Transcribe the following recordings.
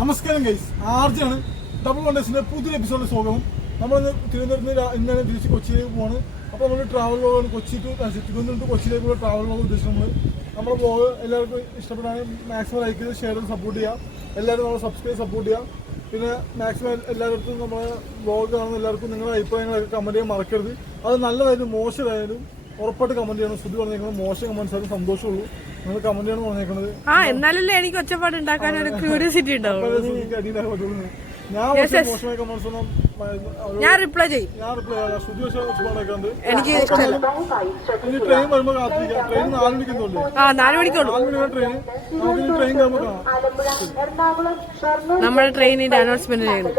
നമസ്കാരം guys ആർജാണ് double വണ്ടേഴ്സിന്റെ പുതിയ എപ്പിസോഡിൽ സ്വാഗതം നമ്മൾ ഇന്ന് തിരുവനന്തപുരത്ത് ഇന്നലെ തിരിച്ച് കൊച്ചിയിലേക്ക് പോവാണ്. അപ്പോൾ നമ്മൾ ട്രാവൽ വ്ളോഗാണ് കൊച്ചിക്ക് ടു കൊച്ചിയിലേക്കുള്ള ട്രാവൽ വ്ളോഗ് ഉദ്ദേശിച്ച് നമ്മൾ നമ്മുടെ വ്ളോഗ് എല്ലാവർക്കും ഇഷ്ടപ്പെടാൻ മാക്സിമം ലൈക്ക് ചെയ്ത് ഷെയർ ചെയ്ത് സപ്പോർട്ട് ചെയ്യുക. എല്ലാവരും നമ്മൾ സബ്സ്ക്രൈബ് സപ്പോർട്ട് ചെയ്യുക. പിന്നെ മാക്സിമം എല്ലായിടത്തും നമ്മളെ വ്ളോഗ് കാണുന്ന എല്ലാവർക്കും നിങ്ങളുടെ അഭിപ്രായങ്ങളൊക്കെ കമന്റ് ചെയ്യാൻ മറക്കരുത്. അത് നല്ലതായാലും മോശമായാലും ഉറപ്പായിട്ട് കമന്റ് ചെയ്യണം. ശ്രുതി പറഞ്ഞേക്കുന്നത് മോശം കമൻസ് ആയാലും സന്തോഷമുള്ളൂ. ആ എന്നാലല്ലേ എനിക്ക് ഒച്ചപ്പാട് ഉണ്ടാക്കാൻ ഒരു ക്യൂരിയോസിറ്റി ഉണ്ടാവും. ഞാൻ റിപ്ലൈ ചെയ്യും. എനിക്ക് ആ നാല് മണിക്കുള്ളൂ. നമ്മുടെ ട്രെയിനിന്റെ അനൗൺസ്മെന്റ് ചെയ്യുന്നു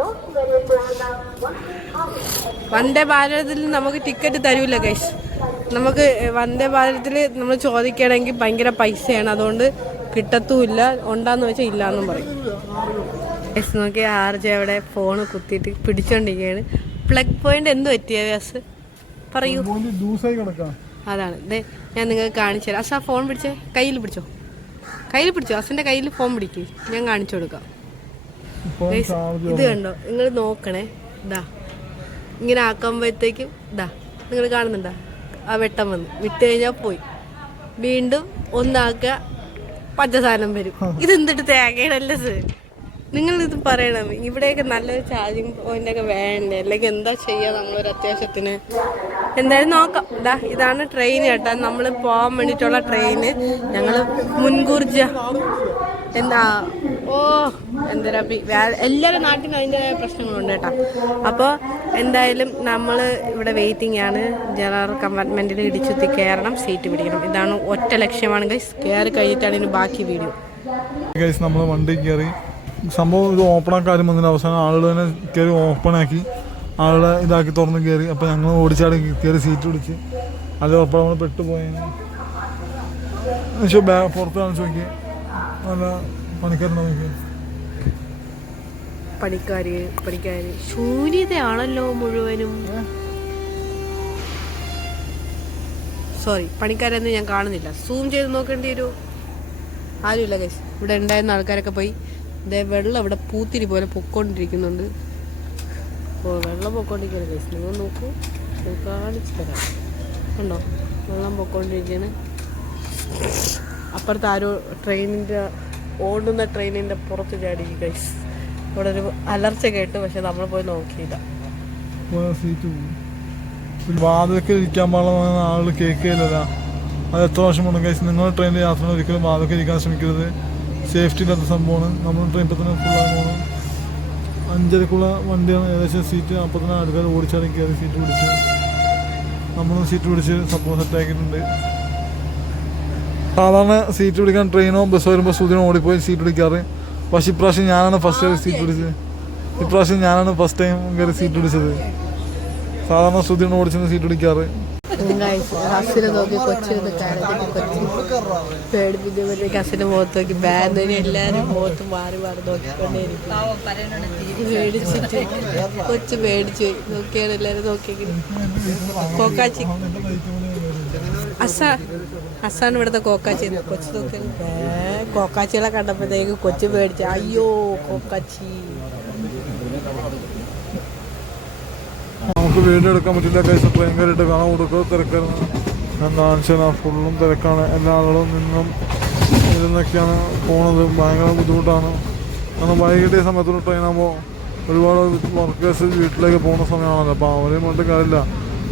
വന്ദേ ഭാരതത്തിൽ നമുക്ക് ടിക്കറ്റ് തരൂല ഗൈസ് നമുക്ക് വന്ദേ ഭാരതത്തിൽ നമ്മൾ ചോദിക്കണമെങ്കിൽ ഭയങ്കര പൈസയാണ്. അതുകൊണ്ട് കിട്ടത്തുമില്ല. ഉണ്ടാന്ന് വെച്ചാൽ ഇല്ലാന്നും പറയും. എസ് നോക്കി ആർ ജെ അവിടെ ഫോൺ കുത്തിയിട്ട് പിടിച്ചോണ്ടിരിക്കുകയാണ് പ്ലഗ് പോയിന്റ് എന്ത് പറ്റിയ വ്യാസ് പറയൂ. അതാണ്. ദേ ഞാൻ നിങ്ങൾക്ക് കാണിച്ചു തരാം. അസ് ആ ഫോൺ പിടിച്ചേ. കയ്യിൽ പിടിച്ചോ? കയ്യിൽ പിടിച്ചോ? അസിന്റെ കയ്യിൽ ഫോൺ പിടിക്കേ. ഞാൻ കാണിച്ചു കൊടുക്കാം. ഇത് കണ്ടോ? നിങ്ങൾ നോക്കണേ. ഇതാ ഇങ്ങനെ ആക്കുമ്പോഴത്തേക്കും ഇതാ നിങ്ങൾ കാണുന്നുണ്ടോ? ആ വെട്ടം വന്ന്. വിട്ട് കഴിഞ്ഞാൽ പോയി. വീണ്ടും ഒന്നാക്കുക പഞ്ചസാരം വരും. ഇത് എന്തിട്ട് തേങ്ങയുടെ സർ നിങ്ങൾ ഇത് പറയണം. ഇവിടെയൊക്കെ നല്ലൊരു ചാർജിങ് പോയിന്റ് ഒക്കെ വേണ്ടേ? അല്ലെങ്കിൽ എന്താ ചെയ്യുക നമ്മളൊരു അത്യാവശ്യത്തിന്? എന്തായാലും നോക്കാം. ഇതാ ഇതാണ് ട്രെയിൻ കേട്ടാ. നമ്മൾ പോകാൻ വേണ്ടിയിട്ടുള്ള ട്രെയിന് ഞങ്ങൾ മുൻകൂർ ജ- എന്താ? ഓ എന്തരാ എല്ലാവരും നാട്ടിൽ നിന്ന് അതിന്റെതായ പ്രശ്നങ്ങളുണ്ട് കേട്ടോ. അപ്പോൾ എന്തായാലും നമ്മൾ ഇവിടെ വെയിറ്റിംഗ് ആണ്. ജനറൽ കമ്പാർട്ട്മെന്റിൽ ഇടിച്ചുത്തി കയറണം സീറ്റ് പിടിക്കണം. ഇതാണ് ഒറ്റ ലക്ഷ്യമാണ് ഗൈസ് കയറി കഴിഞ്ഞിട്ടാണ് ഇനി ബാക്കി വീഡിയോ ഗൈസ് നമ്മൾ വണ്ടി കയറി സംഭവം ഇത് ഓപ്പൺ ആക്കാനും വന്നതിന് അവസാനം ആളുകൾ തന്നെ കയറി ഓപ്പൺ ആക്കി. ആളുടെ ഇതാക്കി തുറന്ന് കയറി അപ്പോൾ ഞങ്ങൾ ഓടിച്ചാടി കയറി സീറ്റ് പിടിച്ച്. അത് ഉറപ്പാണ് നമ്മൾ പെട്ടുപോയ പക്ഷേ പുറത്ത് നോക്കി നല്ല പണിക്കാരുണ്ടോ നോക്കി പണിക്കാര് പണിക്കാര്. ശൂന്യതയാണല്ലോ മുഴുവനും. സോറി പണിക്കാരെന്ന് ഞാൻ കാണുന്നില്ല. സൂം ചെയ്ത് നോക്കേണ്ടി ഒരു ആരുമില്ല കേസ് ഇവിടെ ഉണ്ടായിരുന്ന ആൾക്കാരൊക്കെ പോയി. ഇതേ വെള്ളം ഇവിടെ പൂത്തിരി പോലെ പൊക്കോണ്ടിരിക്കുന്നുണ്ട്. ഓ വെള്ളം പൊക്കോണ്ടിരിക്കുന്നു കേസ് നിങ്ങൾ നോക്കൂ. കാണിച്ചു തരാം. ഉണ്ടോ വെള്ളം പൊക്കോണ്ടിരിക്കുകയാണ്. അപ്പുറത്ത് ആരോ ട്രെയിനിന്റെ ഓടുന്ന ട്രെയിനിന്റെ പുറത്ത് ചാടി ഗൈസ് ഇവിടെ ഒരു അലർച്ച കേട്ടു പക്ഷെ നമ്മൾ പോയി നോക്കിയില്ല. വാതിലൊക്കെ ഇരിക്കാൻ പാടുന്ന ആളുകൾ കേൾക്കുകയില്ലല്ല. അത് എത്ര വർഷം വേണം കഴിച്ച് നിങ്ങൾ ട്രെയിനിൽ യാത്ര ഒരിക്കലും വാതിലൊക്കെ ഇരിക്കാൻ ശ്രമിക്കരുത്. സേഫ്റ്റി ഇല്ലാത്ത സംഭവമാണ്. നമ്മൾ ട്രെയിൻ ഇപ്പം തന്നെ ഫുള്ളായി പോകണം അഞ്ചരക്കുള്ള വണ്ടിയാണ് ഏകദേശം സീറ്റ് അപ്പം തന്നെ ആൾക്കാർ ഓടിച്ചാടി കയറി സീറ്റ് പിടിച്ച്. നമ്മൾ സീറ്റ് പിടിച്ച് സംഭവം സെറ്റാക്കിയിട്ടുണ്ട് സാധാരണ സീറ്റ് പിടിക്കാൻ ട്രെയിനോ ബസ്സോ വരുമ്പോൾ സൂചന ഓടിപ്പോയി സീറ്റ് പിടിക്കാറ്. പക്ഷെ ഇപ്രാവശ്യം ഞാനാണ് ഫസ്റ്റ് കയറി സീറ്റ് പിടിച്ചത്. ഇപ്രാവശ്യം ഞാനാണ് ഫസ്റ്റ് ടൈം കയറി സീറ്റ് പിടിച്ചത്. സാധാരണ സുദിനോ ഓടിച്ചു സീറ്റ് പിടിക്കാറ്. ഹസിനെ കൊച്ചു കൊച്ചു. പേടിപ്പിക്കുമ്പോഴത്തേക്ക് ഹസിന്റെ മുഖത്ത് നോക്കി അസാ അസാണ് ഇവിടുത്തെ കോക്കാച്ചി കൊച്ചു നോക്കി കോക്കാച്ചികളെ കണ്ടപ്പോഴത്തേക്ക് കൊച്ചു പേടിച്ച അയ്യോ കോക്കാച്ചി. നമുക്ക് വീഡിയോ എടുക്കാൻ പറ്റില്ല കൈസ് ഭയങ്കരമായിട്ട് കാണാൻ കൊടുക്കുക തിരക്കാണ്. എന്താണെന്ന് വെച്ചാൽ ഫുള്ളും തിരക്കാണ്. എല്ലാ ആളുകളും നിന്നും ഇരുന്നൊക്കെയാണ് പോണത്. ഭയങ്കര ബുദ്ധിമുട്ടാണ്. കാരണം വൈകിട്ട് സമയത്തുള്ള ട്രെയിനാകുമ്പോൾ ട്രെയിൻ ആകുമ്പോൾ ഒരുപാട് വർക്കേഴ്സ് വീട്ടിലേക്ക് പോകുന്ന സമയമാണല്ലോ. അപ്പോൾ അവരെയും കൊണ്ട് കാര്യമില്ല.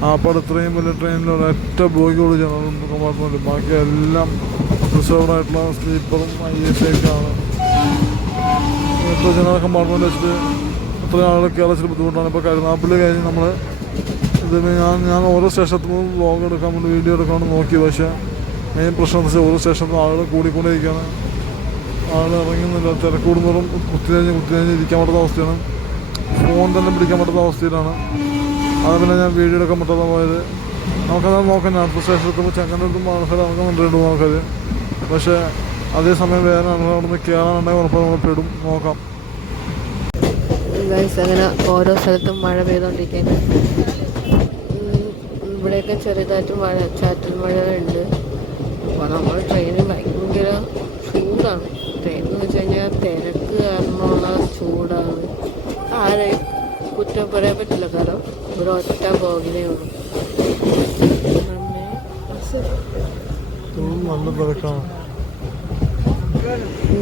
ആപ്പാട് ഇത്രയും വലിയ ട്രെയിനിൽ ഒരൊറ്റ ബോഗിയോട് ജനറൽ കമ്പാർട്ട്മെന്റ് ബാക്കി എല്ലാം റിസർവ്ഡ് ആയിട്ടുള്ള സ്ലീപ്പറും ഐ എസ് ഒക്കെയാണ് ഇപ്പോൾ ജനറൽ കമ്പാർട്ട്മെന്റ് വെച്ചിട്ട് അത്രയും ആളുകൾ കേരളത്തിൽ ബുദ്ധിമുട്ടാണ്. ഇപ്പോൾ കരുനാപ്പിൽ കഴിഞ്ഞ് നമ്മൾ ഇത് ഞാൻ ഞാൻ ഓരോ സ്റ്റേഷത്തും വ്ളോഗ് എടുക്കാൻ വേണ്ടി വീഡിയോ എടുക്കാൻ നോക്കി. പക്ഷേ മെയിൻ പ്രശ്നം എന്ന് വെച്ചാൽ ഓരോ സ്റ്റേഷനിലും ആളുകൾ കൂടിക്കൊണ്ടിരിക്കുകയാണ്. ആളുകൾ ഇറങ്ങുന്നില്ല. തിരക്കൂടുന്നതും കുത്തിരിഞ്ഞ് കുത്തിരിഞ്ഞ് ഇരിക്കാൻ പറ്റുന്ന അവസ്ഥയാണ്. ഫോൺ തന്നെ പിടിക്കാൻ പറ്റുന്ന അവസ്ഥയിലാണ്. അത് പിന്നെ ഞാൻ വീഡിയോ എടുക്കാൻ പറ്റാതെ പോയത്. നമുക്കത് നോക്കാൻ അടുത്ത സ്റ്റേഷൻ എത്തുമ്പോൾ അടുത്തും ആൾക്കാർ നമുക്ക് കണ്ടിട്ടുണ്ട് ആൾക്കാർ പക്ഷേ അതേസമയം വേറെ നമ്മൾ അവിടെ നിന്ന് കയറാനുണ്ടെങ്കിൽ ഉറപ്പാണ് നമ്മൾ പെടും. നോക്കാം. അങ്ങനെ ഓരോ സ്ഥലത്തും മഴ പെയ്തോണ്ടിരിക്കുകയാണ് ഇവിടെയൊക്കെ ചെറുതായിട്ട് മഴ ചാറ്റൽ മഴ ഉണ്ട് അപ്പോൾ നമ്മൾ ട്രെയിനിൽ ഭയങ്കര ചൂടാണ്. ട്രെയിൻ എന്ന് വെച്ച് കഴിഞ്ഞാൽ തിരക്ക് കാരണമുള്ള ചൂടാണ്. ആരെയും കുറ്റം പറയാൻ പറ്റില്ല കാരണം ഇവിടെ ഒറ്റ ബോഗിനേ ഉള്ളൂ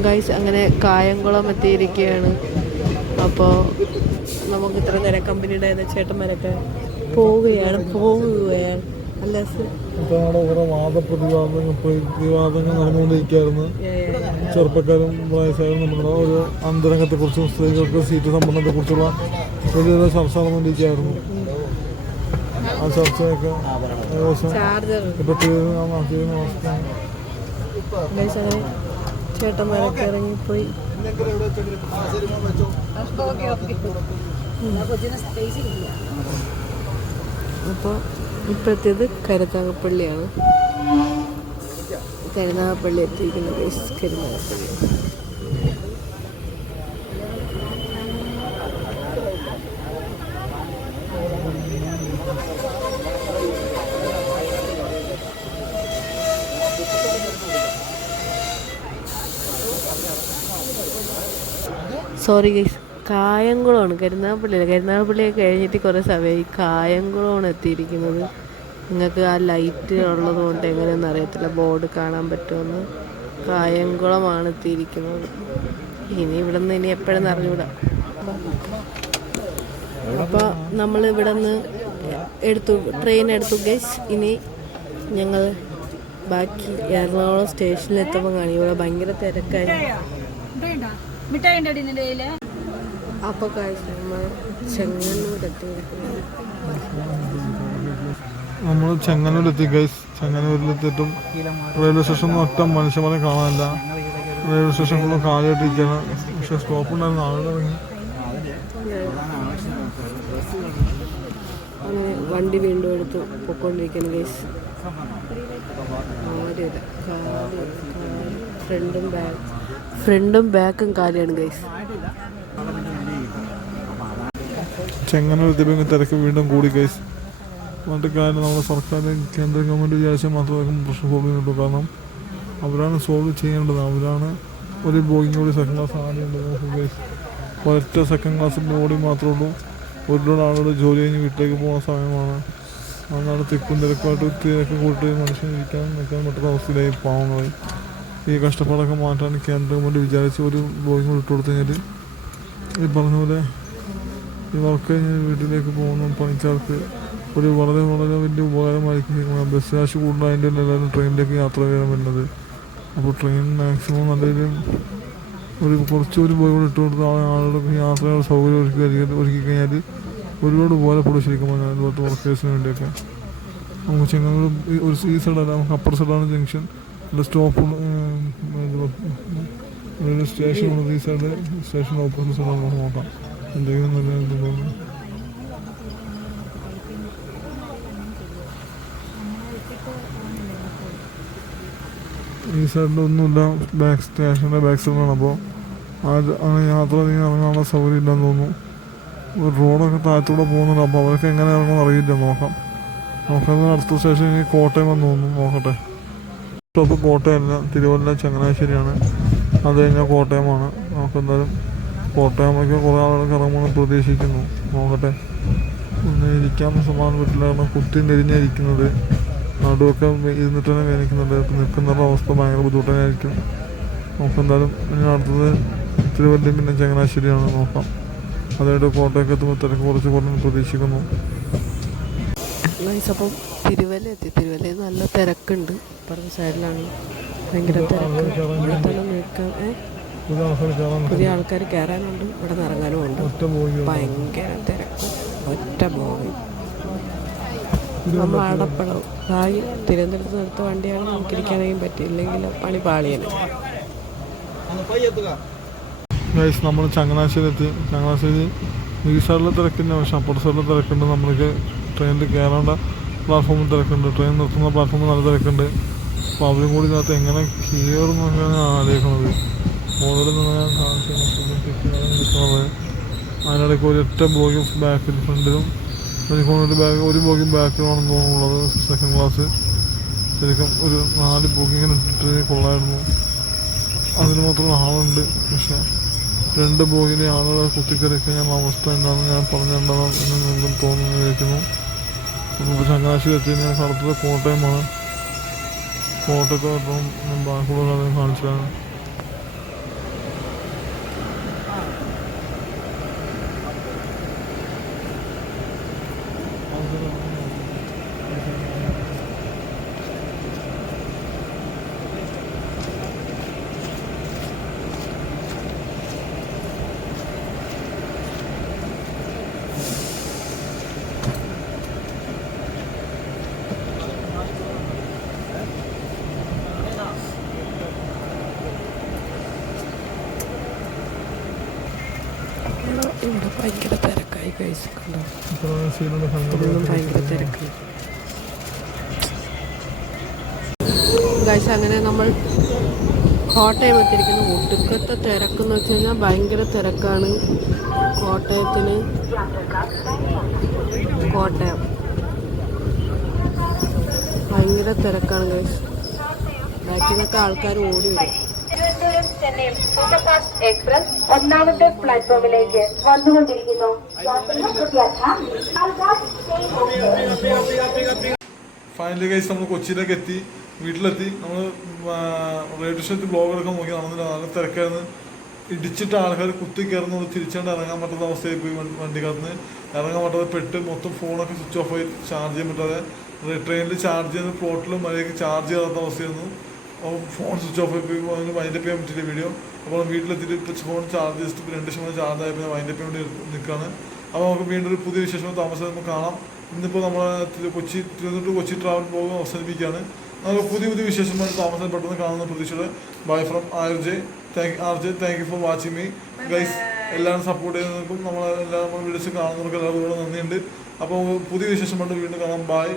ഗൈസ് അങ്ങനെ കായംകുളം എത്തിയിരിക്കുകയാണ്. അപ്പോൾ നമുക്ക് ഇത്ര നേരം കമ്പനിയുടെ ചേട്ടന്മാരൊക്കെ പോവുകയാണ് പോവുകയാണ്. അല്ല സർ ഇതാണ് ഓരോ വാദപ്രതിവാദങ്ങൾ പ്രതിവാദങ്ങൾ നടന്നുകൊണ്ടിരിക്കുകയായിരുന്നു. ചെറുപ്പക്കാരും വയസ്സായാലും നമ്മുടെ ഒരു അന്തരംഗത്തെക്കുറിച്ചും സ്ത്രീകൾക്ക് സീറ്റ് സംബന്ധത്തെക്കുറിച്ചുള്ള വലിയൊരു ചർച്ച നടന്നുകൊണ്ടിരിക്കുകയായിരുന്നു ആ ചർച്ചയൊക്കെ ഏകദേശം അങ്ങനെ ചേട്ടന്മാരൊക്കെ ഇറങ്ങിപ്പോയി. അപ്പോൾ ഇപ്പോൾ എത്തിയത് കരുനാഗപ്പള്ളിയാണ്. കരുനാഗപ്പള്ളി എത്തിയിരിക്കുന്നത്. കരുനാകപ്പള്ളി കരുനാഗപ്പള്ളി. സോറി ഗൈസ് കായംകുളമാണ്. കരുനാഗപ്പള്ളിയല്ല? കരുനാഗപ്പള്ളിയൊക്കെ കഴിഞ്ഞിട്ട് കുറേ സമയമായി കായംകുളമാണ് എത്തിയിരിക്കുന്നത്. നിങ്ങൾക്ക് ആ ലൈറ്റ് ഉള്ളത് കൊണ്ട് എങ്ങനെയൊന്നും അറിയത്തില്ല. ബോർഡ് കാണാൻ പറ്റുമെന്ന്. കായംകുളമാണ് എത്തിയിരിക്കുന്നത്. ഇനി ഇവിടെ നിന്ന് ഇനി എപ്പോഴും അറിഞ്ഞുവിടാം അപ്പോൾ നമ്മൾ ഇവിടെ നിന്ന് എടുത്തു ട്രെയിൻ എടുത്തു ഗൈസ് ഇനി ഞങ്ങൾ ബാക്കി എറണാകുളം സ്റ്റേഷനിൽ എത്തുമ്പോൾ കാണി ഇവിടെ ഭയങ്കര തിരക്കായിരുന്നു. മിഠായി ഉണ്ടോ അപ്പോൾ കാഴ്ച നമ്മൾ ചെങ്ങന്നൂരെത്തി ഗൈസ് ചെങ്ങന്നൂരിലെത്തിയിട്ടും റെയിൽവേ സ്റ്റേഷനിൽ ഒറ്റ മനുഷ്യന്മാരെ കാണാനില്ല. റെയിൽവേ സ്റ്റേഷൻ ഫുള്ളും കാലിയായിട്ടിരിക്കുകയാണ്. പക്ഷേ സ്റ്റോപ്പ് ഉണ്ടായിരുന്നു. ആളുകൾ ഇറങ്ങി. വണ്ടി വീണ്ടും എടുത്ത് പൊക്കോണ്ടിരിക്കുന്നു ഗൈസ് ഫ്രണ്ടും ബാക്ക് ഫ്രണ്ടും ബാക്കും കാലിയാണ് ഗൈസ് ചെങ്ങന്നൂരെത്തിയപ്പോൾ തിരക്ക് വീണ്ടും കൂടി ഗൈസ് മറ്റു കാര്യം നമ്മുടെ സർക്കാർ കേന്ദ്ര ഗവൺമെന്റ് വിചാരിച്ചാൽ മാത്രമേ പ്രശ്നം സോൾവ് ചെയ്യുന്നുള്ളൂ. കാരണം അവരാണ് സോൾവ് ചെയ്യേണ്ടത്. അവരാണ് ഒരു ബോഗിങ് കൂടി സെക്കൻഡ് ക്ലാസ് ആദ്യമുള്ളത് ഗൈസ് ഒരൊറ്റ സെക്കൻഡ് ക്ലാസ് ബോഡി മാത്രമേ ഉള്ളൂ. ഒരുപാട് ആളുകൾ ജോലി കഴിഞ്ഞ് വീട്ടിലേക്ക് പോകുന്ന സമയമാണ്. അന്നാണ് തിക്കും തിരക്കുമായിട്ട് തിരക്ക് കൂട്ടി മനുഷ്യൻ ഇരിക്കാൻ നിൽക്കാൻ പറ്റുന്ന അവസ്ഥയിലായി പാവങ്ങളായി ഈ കഷ്ടപ്പാടൊക്കെ മാറ്റാൻ കേന്ദ്ര ഗവൺമെന്റ് വിചാരിച്ച് ഒരു ബോയിങ് വിട്ടു കൊടുത്തു കഴിഞ്ഞാൽ ഈ പറഞ്ഞ പോലെ ഈ വർക്ക് വീട്ടിലേക്ക് പോകുന്ന പണിക്കാർക്ക് ഒരു വളരെ വളരെ വലിയ ഉപകാരമായിരിക്കും ബസ് കാശ് കൂടുതലായതിന്റെ എല്ലാവരും ട്രെയിനിലേക്ക് യാത്ര ചെയ്യാൻ വരുന്നത്. അപ്പോൾ ട്രെയിൻ മാക്സിമം നല്ലൊരു ഒരു കുറച്ച് ഒരു ബോയ് കൂടെ ഇട്ട് കൊടുത്ത ആളുകൾക്ക് യാത്രയുടെ സൗകര്യം ഒരുക്കി ഒരുക്കി കഴിഞ്ഞാൽ ഒരുപാട് ഉപകാരപ്പെടും ശരിക്കും പറഞ്ഞാൽ ഇതുപോലത്തെ വർക്കേഴ്സിന് വേണ്ടിയൊക്കെ. നമുക്ക് ചെങ്ങന്നൂർ ഒരു ഈ സൈഡല്ല നമുക്ക് അപ്പർ സൈഡാണ് ജംഗ്ഷൻ അല്ല സ്റ്റോപ്പ് ഒരു സ്റ്റേഷൻ ഈ സ്റ്റേഷൻ ഓപ്പോസിറ്റ് നമുക്ക് നോക്കാം. എന്തെങ്കിലും നല്ല തോന്നുന്നു ഈ സൈഡിൽ ഒന്നുമില്ല. ബാക്ക് സ്റ്റേഷന്റെ ബാക്ക് സൈഡിലാണ് അപ്പോൾ ആ യാത്ര ചെയ്യാൻ ഇറങ്ങാനുള്ള സൗകര്യം ഇല്ലെന്ന് തോന്നുന്നു. ഒരു റോഡൊക്കെ താഴത്തൂടെ പോകുന്നുണ്ട്. അപ്പോൾ അവർക്ക് എങ്ങനെ ഇറങ്ങുമെന്ന് അറിയില്ല. നോക്കാം. നോക്കാൻ അടുത്ത സ്റ്റേഷൻ കോട്ടയം വന്ന് തോന്നുന്നു. നോക്കട്ടെ. സ്റ്റോപ്പ് കോട്ടയമല്ല തിരുവല്ല ചങ്ങനാശ്ശേരിയാണ്. അത് കഴിഞ്ഞാൽ കോട്ടയമാണ്. നമുക്ക് എന്തായാലും കോട്ടയമൊക്കെ കുറേ ആളുകൾക്ക് ഇറങ്ങുമെന്ന് പ്രതീക്ഷിക്കുന്നു. നോക്കട്ടെ. ഒന്ന് ഇരിക്കാൻ സമാധാനം പറ്റില്ല കാരണം കുത്തി നെരിഞ്ഞിരിക്കുന്നത് നടുവൊക്കെ ഇരുന്നിട്ട് തന്നെ വേദനിക്കുന്നുണ്ട് അപ്പം നിൽക്കുന്നവരുടെ അവസ്ഥ ഭയങ്കര ബുദ്ധിമുട്ടായിരിക്കും. നമുക്ക് എന്തായാലും ഇനി അടുത്തത് തിരുവല്ലയും പിന്നെ ചങ്ങനാശ്ശേരിയാണ് നോക്കാം. അതായത് കോട്ടയൊക്കെ എത്തുമ്പോൾ തിരക്ക് കുറച്ച് കുറഞ്ഞ് പ്രതീക്ഷിക്കുന്നു. തിരുവല്ല എത്തി. തിരുവല്ലയിൽ നല്ല തിരക്കുണ്ട്. പറഞ്ഞ സൈഡിലാണ് ഭയങ്കര തിരക്ക്? പുതിയ ആൾക്കാർ കയറാനുണ്ട്. ഇവിടെ നിറങ്ങാനും ഉണ്ട്. ഭയങ്കര തിരക്ക്. ഒറ്റ ബോഗി നമ്മൾ അടപ്പളവും ഭാഗ്യ തിരുവനന്തപുരത്ത് നിർത്ത വണ്ടിയാണ്. നമുക്ക് ഇരിക്കാനും പറ്റിയില്ലെങ്കിൽ പണി പാളിയാണ്. ഗൈസ് നമ്മൾ ചങ്ങനാശ്ശേരി എത്തി ചങ്ങനാശ്ശേരി ഈ സൈഡിൽ തിരക്കുന്ന പക്ഷെ അപ്പുറത്തെ സൈഡിലെ തിരക്കുണ്ട്. നമ്മൾക്ക് ട്രെയിനിൽ കയറേണ്ട പ്ലാറ്റ്ഫോമിൽ തിരക്കുണ്ട് ട്രെയിൻ നിർത്തുന്ന പ്ലാറ്റ്ഫോമിൽ നല്ല തിരക്കുണ്ട്. അപ്പോൾ അവരും കൂടി ഇതിനകത്ത് എങ്ങനെ കയറും എന്നൊക്കെയാണ് ആലോചിക്കുന്നത്. മോഡലിൽ നിന്ന് ഞാൻ കാണിക്കുന്നത് അതിനിടയ്ക്ക് ഒരൊറ്റ ബോഗി ബാക്കിൽ ഫ്രണ്ടിലും എനിക്ക് തോന്നുന്നു ബാഗ് ഒരു ബോഗി ബാക്കിലാണെന്ന് തോന്നുന്നുള്ളത് സെക്കൻഡ് ക്ലാസ് ശരിക്കും ഒരു നാല് ബോഗി ഇങ്ങനെ ഇട്ടിട്ട് കൊള്ളായിരുന്നു. അതിന് മാത്രം ആളുണ്ട് പക്ഷേ രണ്ട് ബോഗിലെ ആളുകളെ കുത്തിക്കരയ്ക്കാൻ അവസ്ഥ എന്താണെന്ന് ഞാൻ പറഞ്ഞിട്ടുണ്ടാകും എന്ന് നിങ്ങൾക്കും തോന്നുന്നു ഇപ്പോൾ ചങ്ങനാശ്ശേരി എത്തി കഴിഞ്ഞാൽ സ്ഥലത്തത് കോട്ടയമാണ് കോട്ടയത്ത് ഇപ്പം ബാക്കിയുള്ള കാര്യം കാണിച്ചതാണ് ഇവിടെ ഭയങ്കര തിരക്കായി കഴിച്ചിട്ടുണ്ടോ ഭയങ്കര അങ്ങനെ നമ്മൾ കോട്ടയം എത്തിയിരിക്കുന്നു. ഒടുക്കത്തെ തിരക്കെന്ന് വെച്ച് കഴിഞ്ഞാൽ ഭയങ്കര തിരക്കാണ്. കോട്ടയത്തിന് കോട്ടയം ഭയങ്കര തിരക്കാണ് ഗൈസ് ബാക്കിൽ നിന്നൊക്കെ ആൾക്കാർ ഓടി വരും. ചെന്നൈ ഒന്നാമത്തെ പ്ലാറ്റ്ഫോമിലേക്ക് വന്നുകൊണ്ടിരിക്കുന്നു. ഫൈനലി ഗൈസ് നമ്മൾ കൊച്ചിയിലേക്ക് എത്തി. വീട്ടിലെത്തി. നമ്മൾ റേഡിയോ സ്റ്റേഷൻ ബ്ലോഗ് എടുക്കാൻ നോക്കി നടന്നില്ല. നല്ല തിരക്കായിരുന്നു. ഇടിച്ചിട്ട് ആൾക്കാർ കുത്തി കയറുന്നത് തിരിച്ചുകൊണ്ട് ഇറങ്ങാൻ പറ്റാത്ത അവസ്ഥയായി പോയി വണ്ടി- വണ്ടിക്കകത്ത് ഇറങ്ങാൻ പറ്റാതെ പെട്ട് മൊത്തം ഫോണൊക്കെ സ്വിച്ച് ഓഫ് ആയി ചാർജ് ചെയ്യാൻ പറ്റാതെ. ട്രെയിനിൽ ചാർജ് ചെയ്യുന്ന പ്ലോട്ടിലും മഴയൊക്കെ ചാർജ് ചെയ്യാത്ത അവസ്ഥയായിരുന്നു. ഫോൺ സ്വിച്ച് ഓഫ് ആയി പോയി അതിന് വൈൻഡപ്പ് ചെയ്യാൻ പറ്റില്ല വീഡിയോ അപ്പോൾ വീട്ടിലെത്തിയിട്ട് ഇപ്പോൾ ഫോൺ ചാർജ് ചെയ്തിട്ട് രണ്ട് ശതമാനം ചാർജ് ആയപ്പോൾ വൈൻഡപ്പ് ചെയ്യാൻ വേണ്ടി നിൽക്കുകയാണ്. അപ്പോൾ നമുക്ക് വീണ്ടും ഒരു പുതിയ വിശേഷം താമസം നമുക്ക് കാണാം. ഇന്നിപ്പോൾ നമ്മൾ കൊച്ചി തിരുവനന്തപുരം കൊച്ചി ട്രാവൽ പോകുക അവസാനിപ്പിക്കുകയാണ്. നമുക്ക് പുതിയ പുതിയ വിശേഷമായിട്ട് താമസം പെട്ടെന്ന് കാണുന്ന പ്രതീക്ഷയുടെ. Bye from R J thank R J thank you for watching me guys എല്ലാവരും സപ്പോർട്ട് ചെയ്യുന്നവർക്കും നമ്മൾ എല്ലാ വീഡിയോസ് കാണുന്നവർക്കും എല്ലാവർക്കും കൂടെ നന്ദിയുണ്ട്. അപ്പോൾ പുതിയ വിശേഷം വീണ്ടും കാണാം. ബൈ